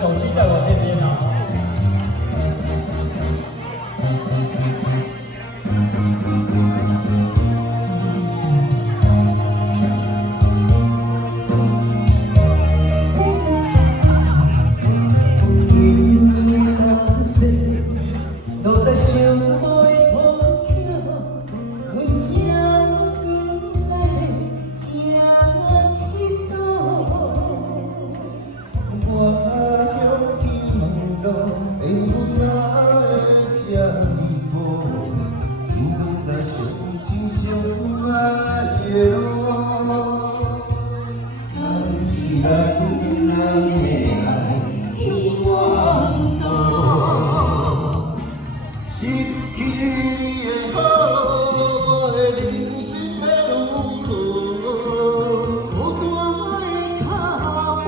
手机在我这边啊。都在想袂好听，分享不知行去倒。我向希望路，会有哪会这离谱？天空在想真相爱的路，但是咱人的爱天荒岛。失去你的好，我的人生会如何？孤单的脚步，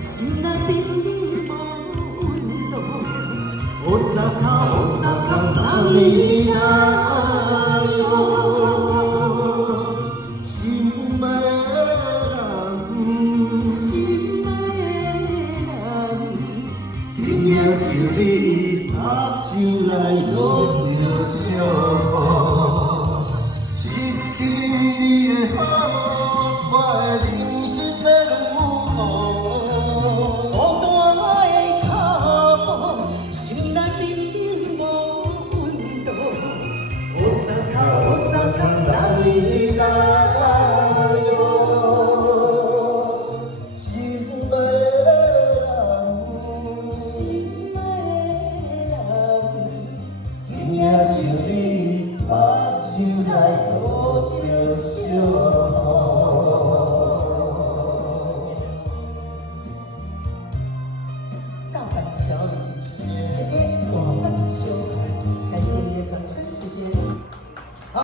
心内冰冷无温度。乌沙卡，乌沙卡，人伊知心爱的人，心爱的人，天也是你。心内落着伤，失去你的好。